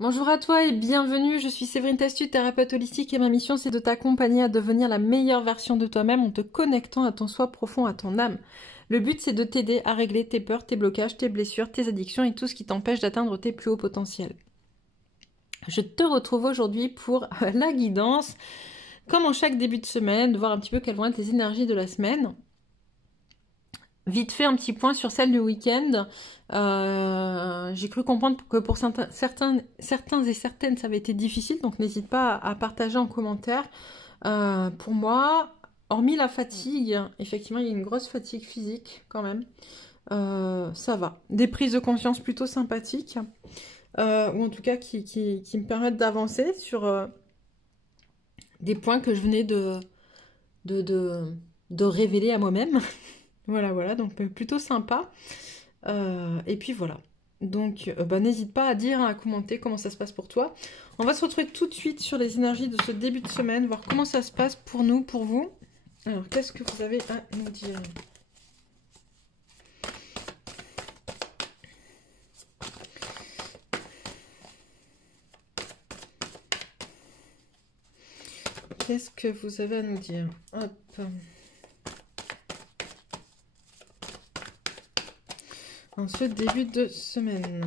Bonjour à toi et bienvenue, je suis Séverine Testu, thérapeute holistique et ma mission c'est de t'accompagner à devenir la meilleure version de toi-même en te connectant à ton soi profond, à ton âme. Le but c'est de t'aider à régler tes peurs, tes blocages, tes blessures, tes addictions et tout ce qui t'empêche d'atteindre tes plus hauts potentiels. Je te retrouve aujourd'hui pour la guidance, comme en chaque début de semaine, de voir un petit peu quelles vont être les énergies de la semaine. Vite fait, un petit point sur celle du week-end. J'ai cru comprendre que pour certains et certaines, ça avait été difficile, donc n'hésite pas à partager en commentaire. Pour moi, hormis la fatigue, effectivement, il y a une grosse fatigue physique quand même. Ça va. Des prises de conscience plutôt sympathiques, ou en tout cas qui me permettent d'avancer sur des points que je venais de révéler à moi-même. Voilà, donc plutôt sympa. Et puis voilà. Donc n'hésite pas à dire, à commenter comment ça se passe pour toi. On va se retrouver tout de suite sur les énergies de ce début de semaine, voir comment ça se passe pour nous, pour vous. Alors, qu'est-ce que vous avez à nous dire ? Qu'est-ce que vous avez à nous dire ? Hop. En ce début de semaine.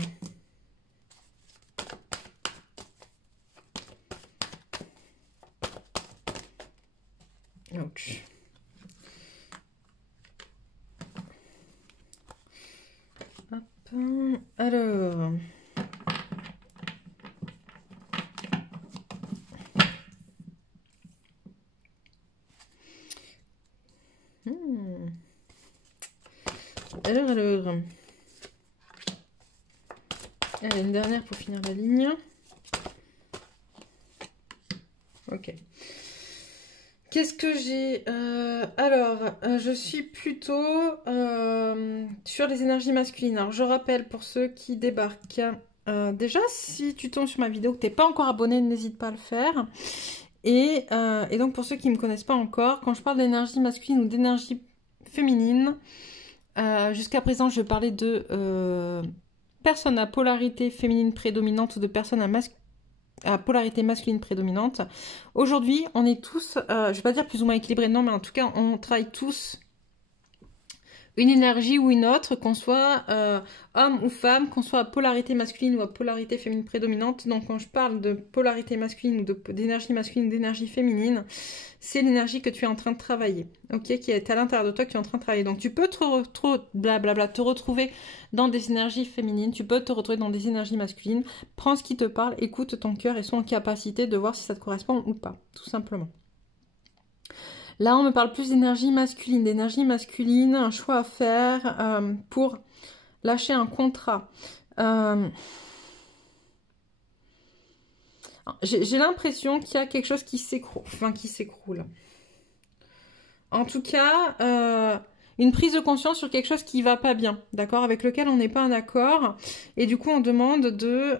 Ouch. Hop. Alors. Alors. Allez, une dernière pour finir la ligne. Ok. Qu'est-ce que j'ai je suis plutôt sur les énergies masculines. Alors, je rappelle pour ceux qui débarquent. Déjà, si tu tombes sur ma vidéo, que tu n'es pas encore abonné, n'hésite pas à le faire. Et donc, pour ceux qui ne me connaissent pas encore, quand je parle d'énergie masculine ou d'énergie féminine, jusqu'à présent, je parlais de personnes à polarité féminine prédominante ou de personnes à polarité masculine prédominante. Aujourd'hui, on est tous, je ne vais pas dire plus ou moins équilibrés, non, mais en tout cas, on travaille tous une énergie ou une autre, qu'on soit homme ou femme, qu'on soit à polarité masculine ou à polarité féminine prédominante. Donc, quand je parle de polarité masculine ou d'énergie masculine ou d'énergie féminine, c'est l'énergie que tu es en train de travailler, ok, qui est à l'intérieur de toi, que tu es en train de travailler. Donc, tu peux te retrouver dans des énergies féminines, tu peux te retrouver dans des énergies masculines. Prends ce qui te parle, écoute ton cœur et sois en capacité de voir si ça te correspond ou pas, tout simplement. Là, on me parle plus d'énergie masculine, un choix à faire pour lâcher un contrat. J'ai l'impression qu'il y a quelque chose qui s'écroule. En tout cas, une prise de conscience sur quelque chose qui va pas bien, d'accord, avec lequel on n'est pas en accord. Et du coup, on demande de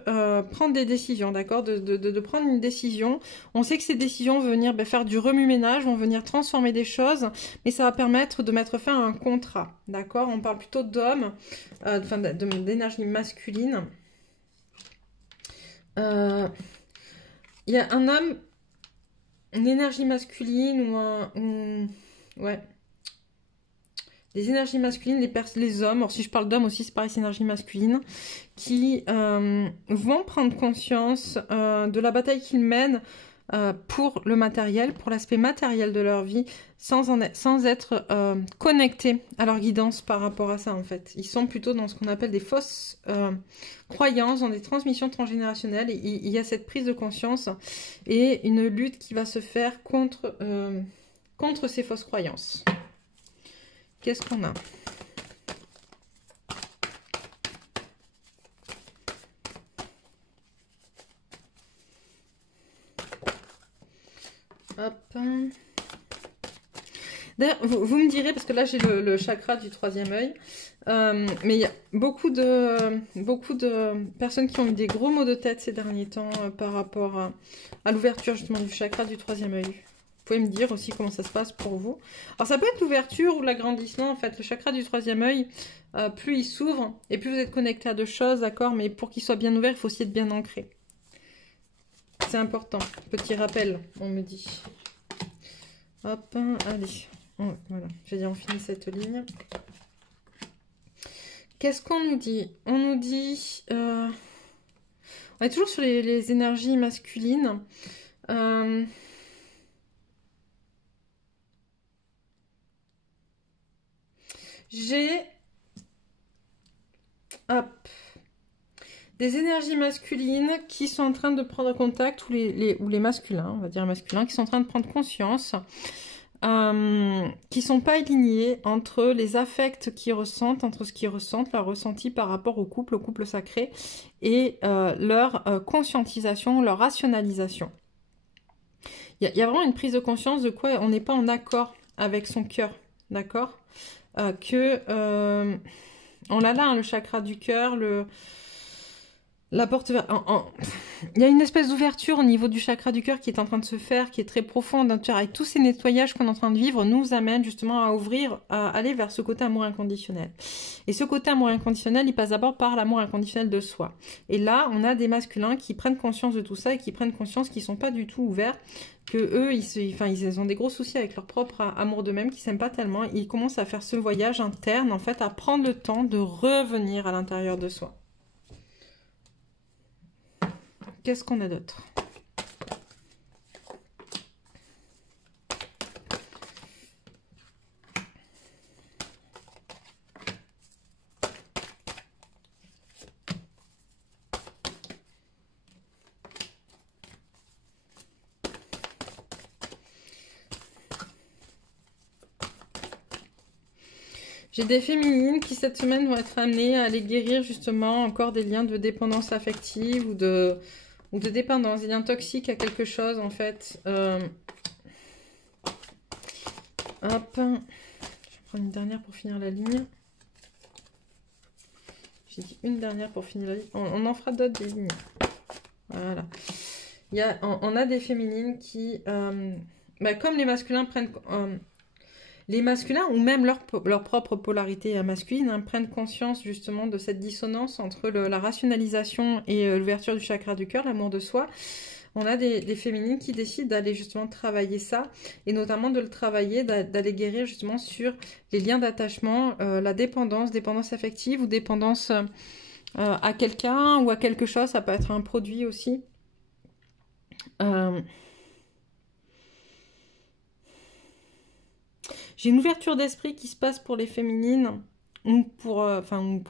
prendre des décisions, d'accord, de prendre une décision. On sait que ces décisions vont venir faire du remue-ménage, vont venir transformer des choses, mais ça va permettre de mettre fin à un contrat, d'accord. On parle plutôt d'hommes, d'énergie masculine. Il y a un homme, une énergie masculine ouais. Des énergies masculines, les hommes, alors si je parle d'hommes aussi, c'est pareil, c'est énergie masculine, qui vont prendre conscience de la bataille qu'ils mènent pour le matériel, pour l'aspect matériel de leur vie, sans être connectés à leur guidance par rapport à ça, en fait. Ils sont plutôt dans ce qu'on appelle des fausses croyances, dans des transmissions transgénérationnelles. Il y a cette prise de conscience et une lutte qui va se faire contre ces fausses croyances. Qu'est-ce qu'on a ? Hop. D'ailleurs, vous me direz, parce que là j'ai le chakra du troisième œil, mais il y a beaucoup de personnes qui ont eu des gros maux de tête ces derniers temps par rapport à l'ouverture justement du chakra du troisième œil. Vous pouvez me dire aussi comment ça se passe pour vous. Alors ça peut être l'ouverture ou l'agrandissement, en fait. Le chakra du troisième œil, plus il s'ouvre et plus vous êtes connecté à deux choses, d'accord. Mais pour qu'il soit bien ouvert, il faut aussi être bien ancré. c'est important. Petit rappel, on me dit. Hop, allez. Voilà, j'ai dit on finit cette ligne. Qu'est-ce qu'on nous dit? On nous dit... on est toujours sur les énergies masculines. J'ai... Hop. Des énergies masculines qui sont en train de prendre contact, ou les masculins, on va dire masculins, qui sont en train de prendre conscience, qui sont pas alignés entre les affects qu'ils ressentent, entre ce qu'ils ressentent, leur ressenti par rapport au couple sacré, et leur conscientisation, leur rationalisation. Il y a vraiment une prise de conscience de quoi on n'est pas en accord avec son cœur, d'accord, on l'a là, hein, le chakra du cœur, la porte... Il y a une espèce d'ouverture au niveau du chakra du cœur qui est en train de se faire, qui est très profonde. Avec tous ces nettoyages qu'on est en train de vivre, nous amène justement à ouvrir, à aller vers ce côté amour inconditionnel. Et ce côté amour inconditionnel, il passe d'abord par l'amour inconditionnel de soi. Et là, on a des masculins qui prennent conscience de tout ça et qui prennent conscience qu'ils ne sont pas du tout ouverts, que eux, ils ont des gros soucis avec leur propre amour d'eux-mêmes, qu'ils s'aiment pas tellement. Ils commencent à faire ce voyage interne, en fait, à prendre le temps de revenir à l'intérieur de soi. Qu'est-ce qu'on a d'autre? J'ai des féminines qui cette semaine vont être amenées à aller guérir justement encore des liens de dépendance affective ou de dépendance, des liens toxiques à quelque chose en fait. Hop, je vais prendre une dernière pour finir la ligne. J'ai dit une dernière pour finir la ligne. On en fera d'autres des lignes. Voilà. On a des féminines qui, comme les masculins prennent... les masculins, ou même leur propre polarité masculine, hein, prennent conscience justement de cette dissonance entre la rationalisation et l'ouverture du chakra du cœur, l'amour de soi. On a des féminines qui décident d'aller justement travailler ça, et notamment de le travailler, d'aller guérir justement sur les liens d'attachement, la dépendance affective ou dépendance à quelqu'un ou à quelque chose, ça peut être un produit aussi. J'ai une ouverture d'esprit qui se passe pour les féminines ou pour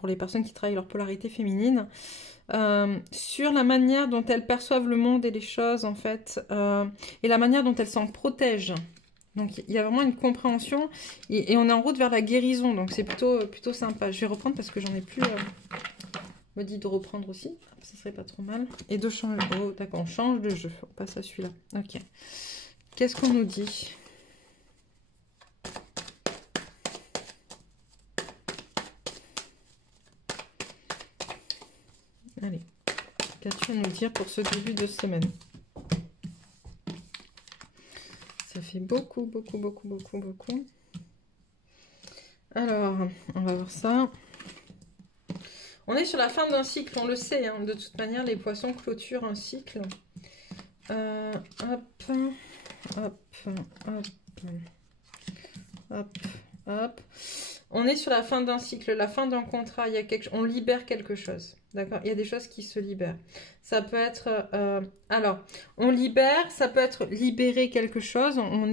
les personnes qui travaillent leur polarité féminine sur la manière dont elles perçoivent le monde et les choses en fait et la manière dont elles s'en protègent. Donc il y a vraiment une compréhension et on est en route vers la guérison, donc c'est plutôt sympa. Je vais reprendre parce que j'en ai plus. Me dit de reprendre aussi, ça serait pas trop mal. Et de changer. Oh d'accord, on change de jeu, on passe à celui-là. Ok. Qu'est-ce qu'on nous dit ? Allez, qu'as-tu à nous dire pour ce début de semaine? Ça fait beaucoup. Alors, on va voir ça. On est sur la fin d'un cycle, on le sait. Hein. De toute manière, les poissons clôturent un cycle. Hop. On est sur la fin d'un cycle, la fin d'un contrat. On libère quelque chose. D'accord, il y a des choses qui se libèrent. Ça peut être... on libère, ça peut être libérer quelque chose. On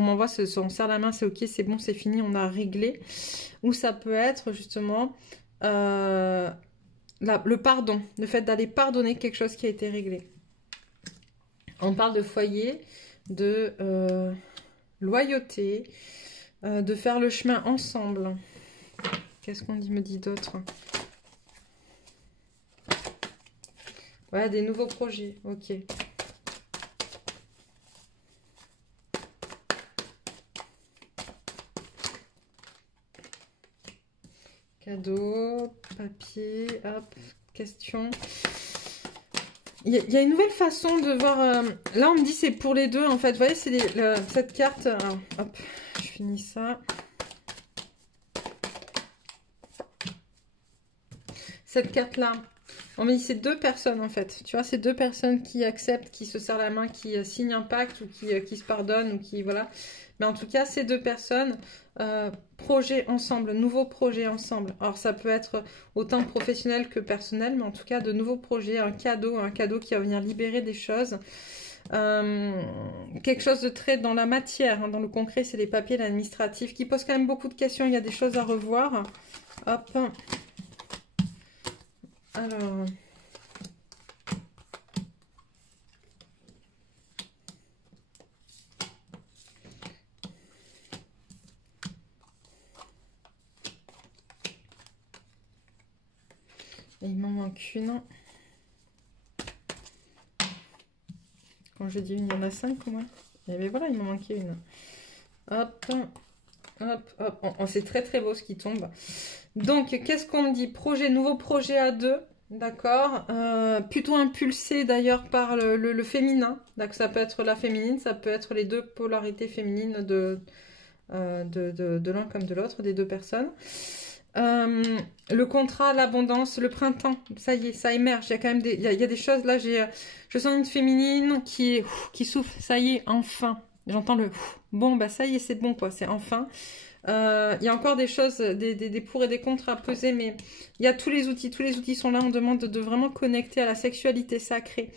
m'envoie, on serre la main, c'est ok, c'est bon, c'est fini, on a réglé. Ou ça peut être justement le pardon. Le fait d'aller pardonner quelque chose qui a été réglé. On parle de foyer, de loyauté, de faire le chemin ensemble. Qu'est-ce qu'on me dit d'autre ? Ouais, des nouveaux projets, ok. Cadeau, papier, hop, question. Il y a une nouvelle façon de voir... là, on me dit c'est pour les deux, en fait. Vous voyez, c'est cette carte... Alors, hop, je finis ça. Cette carte-là... On me dit c'est 2 personnes en fait. Tu vois, c'est 2 personnes qui acceptent, qui se serrent la main, qui signent un pacte ou qui se pardonnent ou qui voilà. Mais en tout cas, ces 2 personnes, projet ensemble, nouveau projet ensemble. Alors ça peut être autant professionnel que personnel, mais en tout cas de nouveaux projets, un cadeau qui va venir libérer des choses. Quelque chose de très dans la matière, hein, dans le concret, c'est les papiers, l'administratif, qui posent quand même beaucoup de questions. Il y a des choses à revoir. Hop. Alors. Et il m'en manque une. Quand je dis une, il y en a 5 au moins. Et bien voilà, il m'en manquait une. Hop, hop, hop. Oh, c'est très très beau ce qui tombe. Donc, qu'est-ce qu'on me dit? Nouveau projet à 2. D'accord. Plutôt impulsé d'ailleurs par le féminin. Donc, ça peut être la féminine, ça peut être les 2 polarités féminines de l'un comme de l'autre, des 2 personnes. Le contrat, l'abondance, le printemps, ça y est, ça émerge. Il y a quand même il y a des choses là. Je sens une féminine qui souffle. Ça y est, enfin. J'entends le bon, bah ça y est, c'est bon quoi. C'est enfin. Il y a encore des choses, des pour et des contre à peser, mais il y a tous les outils. Tous les outils sont là. On demande de vraiment connecter à la sexualité sacrée.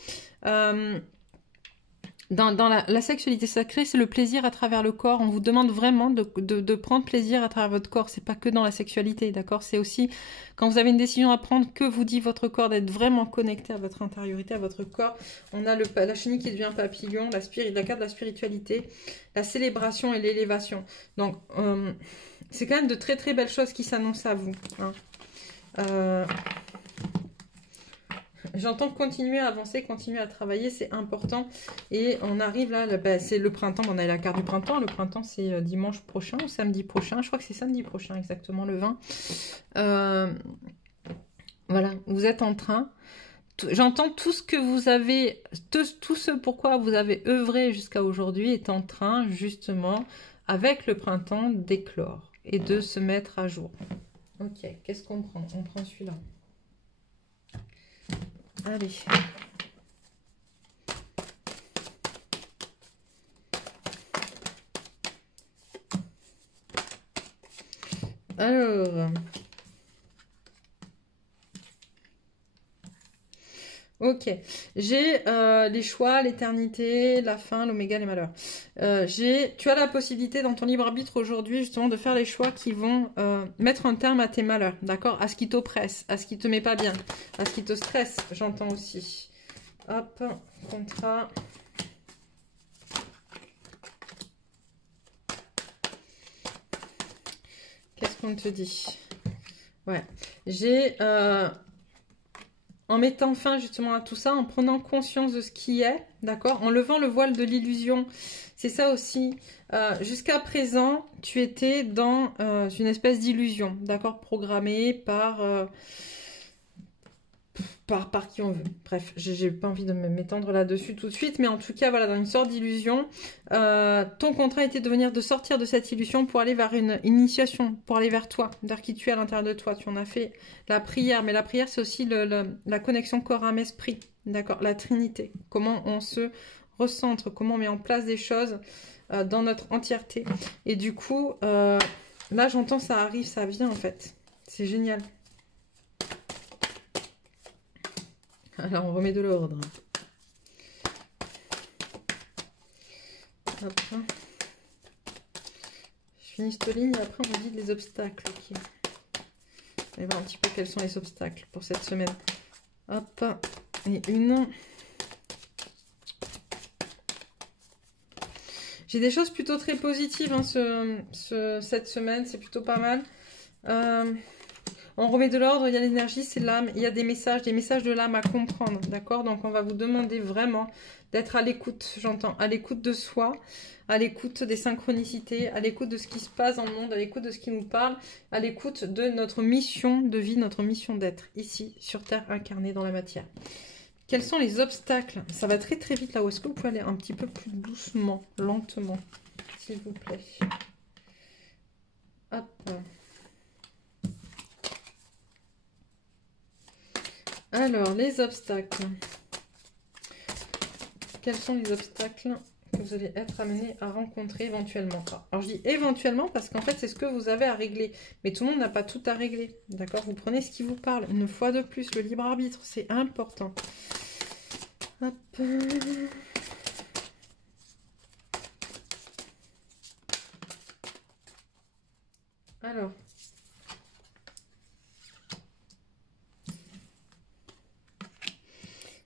Dans la sexualité sacrée, c'est le plaisir à travers le corps. On vous demande vraiment de prendre plaisir à travers votre corps. C'est pas que dans la sexualité, d'accord? C'est aussi quand vous avez une décision à prendre, que vous dit votre corps, d'être vraiment connecté à votre intériorité, à votre corps. On a la chenille qui devient papillon, la carte de la spiritualité, la célébration et l'élévation. Donc, c'est quand même de très très belles choses qui s'annoncent à vous. Hein. J'entends continuer à avancer, continuer à travailler, c'est important. Et on arrive là, c'est le printemps, on a la carte du printemps. Le printemps, c'est dimanche prochain ou samedi prochain. Je crois que c'est samedi prochain, exactement, le 20. Voilà, vous êtes en train. J'entends tout ce que vous avez, tout ce pourquoi vous avez œuvré jusqu'à aujourd'hui est en train, justement, avec le printemps, d'éclore et de se mettre à jour. Ok, qu'est-ce qu'on prend? On prend celui-là. Allez. Alors. Ok. J'ai les choix, l'éternité, la fin, l'oméga, les malheurs. Tu as la possibilité dans ton libre arbitre aujourd'hui justement de faire les choix qui vont mettre un terme à tes malheurs, d'accord? À ce qui t'oppresse, à ce qui te met pas bien, à ce qui te stresse, j'entends aussi. Hop, contrat. Qu'est-ce qu'on te dit? Ouais, j'ai... en mettant fin justement à tout ça, en prenant conscience de ce qui est, d'accord? En levant le voile de l'illusion. C'est ça aussi. Jusqu'à présent, tu étais dans une espèce d'illusion, d'accord? Programmée par qui on veut. Bref, j'ai pas envie de m'étendre là-dessus tout de suite, mais en tout cas, voilà, dans une sorte d'illusion, ton contrat était de sortir de cette illusion pour aller vers une initiation, pour aller vers toi, vers qui tu es à l'intérieur de toi. Tu en as fait la prière, mais la prière, c'est aussi la connexion corps, âme, esprit, d'accord? La Trinité. Comment on se recentre, comment on met en place des choses dans notre entièreté. Et du coup, là, j'entends ça arrive, ça vient en fait. C'est génial. Alors, on remet de l'ordre. Hop. Je finis cette ligne et après, on me dit les obstacles. Ok. On va voir un petit peu quels sont les obstacles pour cette semaine. Hop. Et une. J'ai des choses plutôt très positives hein, cette semaine. C'est plutôt pas mal. On remet de l'ordre, il y a l'énergie, c'est l'âme, il y a des messages de l'âme à comprendre, d'accord? Donc on va vous demander vraiment d'être à l'écoute, j'entends, à l'écoute de soi, à l'écoute des synchronicités, à l'écoute de ce qui se passe dans le monde, à l'écoute de ce qui nous parle, à l'écoute de notre mission de vie, notre mission d'être, ici, sur Terre, incarnée dans la matière. Quels sont les obstacles? Ça va très très vite là, où est-ce que vous pouvez aller un petit peu plus doucement, lentement, s'il vous plaît? Hop. Alors, les obstacles. Quels sont les obstacles que vous allez être amené à rencontrer éventuellement? Alors, je dis éventuellement parce qu'en fait, c'est ce que vous avez à régler. Mais tout le monde n'a pas tout à régler. D'accord? Vous prenez ce qui vous parle. Une fois de plus, le libre arbitre, c'est important. Hop. Alors.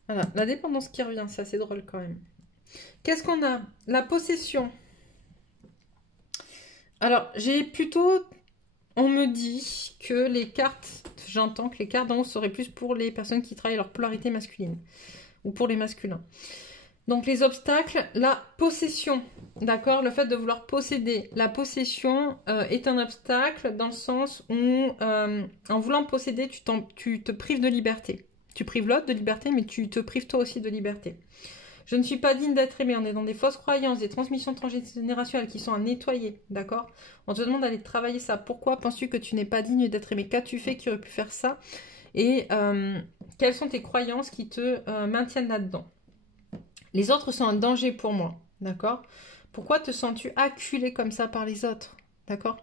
Voilà, la dépendance qui revient, c'est assez drôle quand même. Qu'est-ce qu'on a? La possession. Alors, j'ai plutôt... On me dit que les cartes... J'entends que les cartes d'en haut seraient plus pour les personnes qui travaillent leur polarité masculine. Ou pour les masculins. Donc, les obstacles, la possession. D'accord? Le fait de vouloir posséder. La possession est un obstacle dans le sens où, en voulant posséder, tu te prives de liberté. Tu prives l'autre de liberté, mais tu te prives toi aussi de liberté. Je ne suis pas digne d'être aimé. On est dans des fausses croyances, des transmissions transgénérationnelles qui sont à nettoyer, d'accord? On te demande d'aller travailler ça. Pourquoi penses-tu que tu n'es pas digne d'être aimé? Qu'as-tu fait qui aurait pu faire ça? Et quelles sont tes croyances qui te maintiennent là-dedans? Les autres sont un danger pour moi, d'accord? Pourquoi te sens-tu acculé comme ça par les autres, d'accord?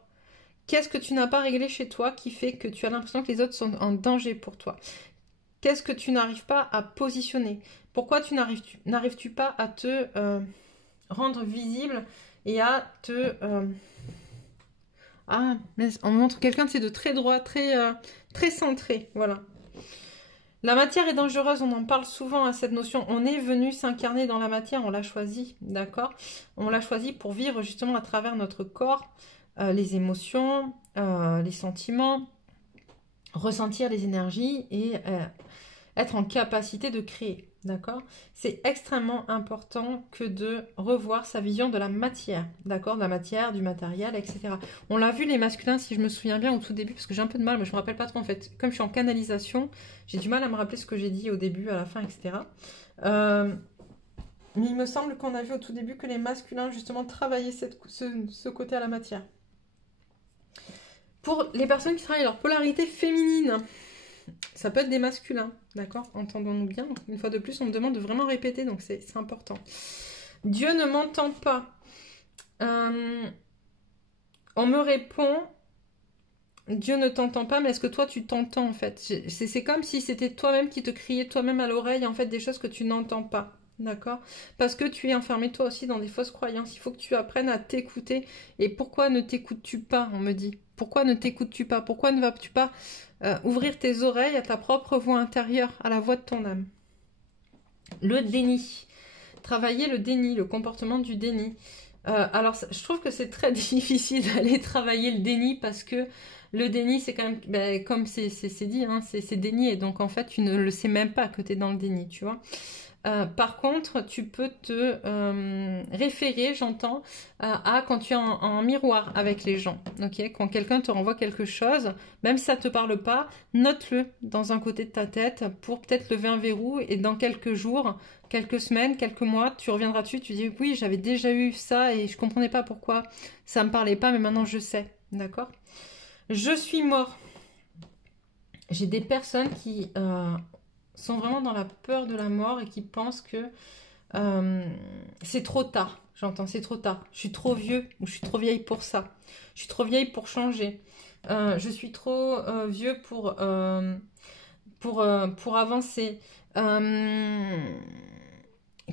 Qu'est-ce que tu n'as pas réglé chez toi qui fait que tu as l'impression que les autres sont un danger pour toi? Qu'est-ce que tu n'arrives pas à positionner? Pourquoi n'arrives-tu pas à te rendre visible et à te... Ah, mais on montre quelqu'un de très droit, très centré, voilà. La matière est dangereuse, on en parle souvent à cette notion. On est venu s'incarner dans la matière, on l'a choisi, d'accord? On l'a choisi pour vivre justement à travers notre corps, les émotions, les sentiments, ressentir les énergies et être en capacité de créer, d'accord? C'est extrêmement important que de revoir sa vision de la matière, d'accord? De la matière, du matériel, etc. On l'a vu les masculins, si je me souviens bien, au tout début, parce que j'ai un peu de mal, mais je me rappelle pas trop en fait. Comme je suis en canalisation, j'ai du mal à me rappeler ce que j'ai dit au début, à la fin, etc. Mais il me semble qu'on a vu au tout début que les masculins, justement, travaillaient ce côté à la matière. Pour les personnes qui travaillent leur polarité féminine, ça peut être des masculins, d'accord? Entendons-nous bien. Une fois de plus, on me demande de vraiment répéter, donc c'est important. Dieu ne m'entend pas. On me répond, Dieu ne t'entend pas, mais est-ce que toi, tu t'entends, en fait? C'est comme si c'était toi-même qui te criais toi-même à l'oreille, en fait, des choses que tu n'entends pas. D'accord? Parce que tu es enfermé toi aussi dans des fausses croyances. Il faut que tu apprennes à t'écouter. Et pourquoi ne t'écoutes-tu pas, on me dit? Pourquoi ne t'écoutes-tu pas? Pourquoi ne vas-tu pas ouvrir tes oreilles à ta propre voix intérieure, à la voix de ton âme? Le déni. Travailler le déni, le comportement du déni. Alors, je trouve que c'est très difficile d'aller travailler le déni parce que le déni, c'est quand même, comme c'est dit, hein, c'est dénier. Donc, en fait, tu ne le sais même pas que tu es dans le déni, tu vois. Par contre, tu peux te référer, j'entends, à quand tu es en miroir avec les gens. Okay, quand quelqu'un te renvoie quelque chose, même si ça ne te parle pas, note-le dans un côté de ta tête pour peut-être lever un verrou et dans quelques jours, quelques semaines, quelques mois, tu reviendras dessus, tu dis oui, j'avais déjà eu ça et je ne comprenais pas pourquoi ça ne me parlait pas, mais maintenant je sais. D'accord? Je suis mort. J'ai des personnes qui... sont vraiment dans la peur de la mort et qui pensent que c'est trop tard. J'entends, c'est trop tard. Je suis trop vieux ou je suis trop vieille pour ça. Je suis trop vieille pour changer. Je suis trop vieux pour avancer.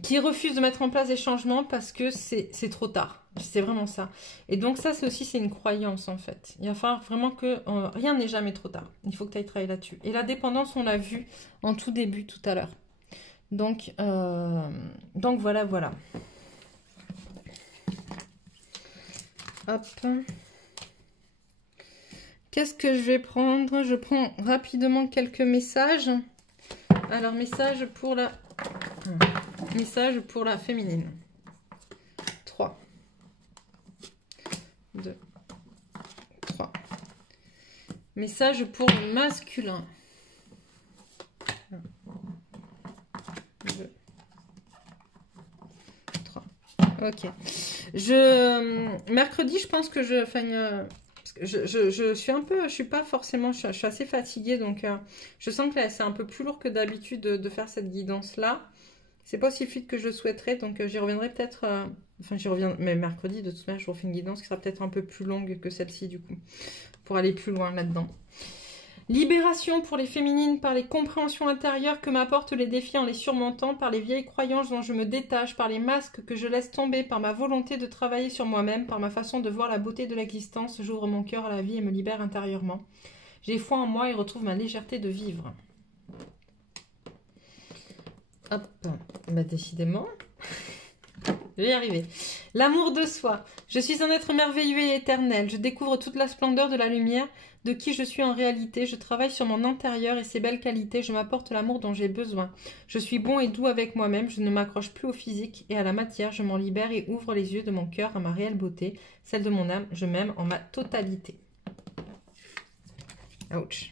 Qui refusent de mettre en place des changements parce que c'est trop tard. C'est vraiment ça. Et donc ça, c'est une croyance en fait. Il va falloir vraiment que rien n'est jamais trop tard. Il faut que tu ailles travailler là-dessus. Et la dépendance, on l'a vu en tout début tout à l'heure. Donc voilà, voilà. Hop. Qu'est-ce que je vais prendre? Je prends rapidement quelques messages. Alors, message pour la féminine. 3. 2. 3. Message pour le masculin. 1. 2. 3. Ok. Mercredi, je pense que parce je suis un peu, je suis pas forcément, je suis assez fatiguée, donc je sens que c'est un peu plus lourd que d'habitude de faire cette guidance-là. C'est pas aussi fluide que je le souhaiterais, donc j'y reviendrai peut-être, enfin j'y reviens, mais mercredi, de toute manière, je refais une guidance qui sera peut-être un peu plus longue que celle-ci, du coup, pour aller plus loin là-dedans. Libération pour les féminines par les compréhensions intérieures que m'apportent les défis en les surmontant, par les vieilles croyances dont je me détache, par les masques que je laisse tomber, par ma volonté de travailler sur moi-même, par ma façon de voir la beauté de l'existence. J'ouvre mon cœur à la vie et me libère intérieurement. J'ai foi en moi et retrouve ma légèreté de vivre. Hop, bah décidément, je vais y arriver. L'amour de soi. Je suis un être merveilleux et éternel. Je découvre toute la splendeur de la lumière de qui je suis en réalité. Je travaille sur mon intérieur et ses belles qualités. Je m'apporte l'amour dont j'ai besoin. Je suis bon et doux avec moi-même. Je ne m'accroche plus au physique et à la matière. Je m'en libère et ouvre les yeux de mon cœur à ma réelle beauté, celle de mon âme. Je m'aime en ma totalité. Ouch.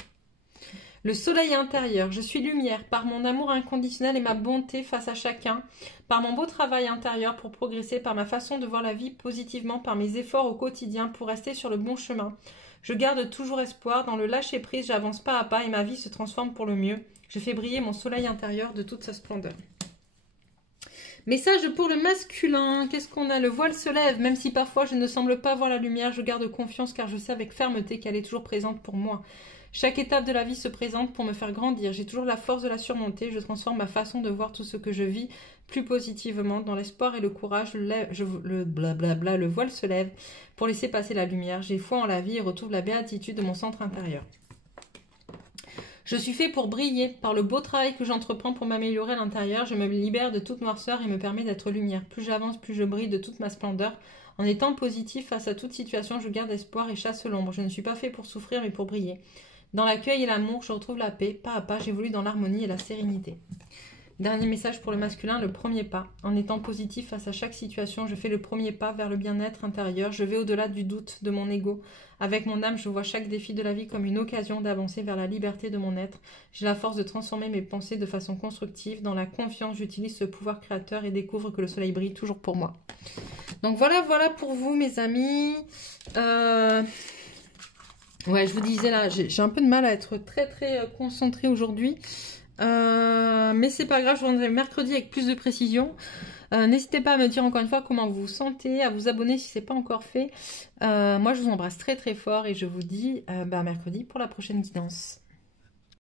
Le soleil intérieur, je suis lumière par mon amour inconditionnel et ma bonté face à chacun, par mon beau travail intérieur pour progresser, par ma façon de voir la vie positivement, par mes efforts au quotidien pour rester sur le bon chemin. Je garde toujours espoir, dans le lâcher-prise, j'avance pas à pas et ma vie se transforme pour le mieux. Je fais briller mon soleil intérieur de toute sa splendeur. Message pour le masculin, qu'est-ce qu'on a? Le voile se lève, même si parfois je ne semble pas voir la lumière, je garde confiance car je sais avec fermeté qu'elle est toujours présente pour moi. Chaque étape de la vie se présente pour me faire grandir. J'ai toujours la force de la surmonter. Je transforme ma façon de voir tout ce que je vis plus positivement. Dans l'espoir et le courage, le voile se lève pour laisser passer la lumière. J'ai foi en la vie et retrouve la béatitude de mon centre intérieur. Je suis fait pour briller. Par le beau travail que j'entreprends pour m'améliorer à l'intérieur, je me libère de toute noirceur et me permets d'être lumière. Plus j'avance, plus je brille de toute ma splendeur. En étant positif face à toute situation, je garde espoir et chasse l'ombre. Je ne suis pas fait pour souffrir mais pour briller. Dans l'accueil et l'amour, je retrouve la paix. Pas à pas, j'évolue dans l'harmonie et la sérénité. Dernier message pour le masculin, le premier pas. En étant positif face à chaque situation, je fais le premier pas vers le bien-être intérieur. Je vais au-delà du doute, de mon ego. Avec mon âme, je vois chaque défi de la vie comme une occasion d'avancer vers la liberté de mon être. J'ai la force de transformer mes pensées de façon constructive. Dans la confiance, j'utilise ce pouvoir créateur et découvre que le soleil brille toujours pour moi. Donc voilà pour vous, mes amis. Ouais, je vous disais là, j'ai un peu de mal à être très concentrée aujourd'hui. Mais c'est pas grave, je reviendrai mercredi avec plus de précision. N'hésitez pas à me dire encore une fois comment vous vous sentez, à vous abonner si ce n'est pas encore fait. Moi, je vous embrasse très fort et je vous dis mercredi pour la prochaine guidance.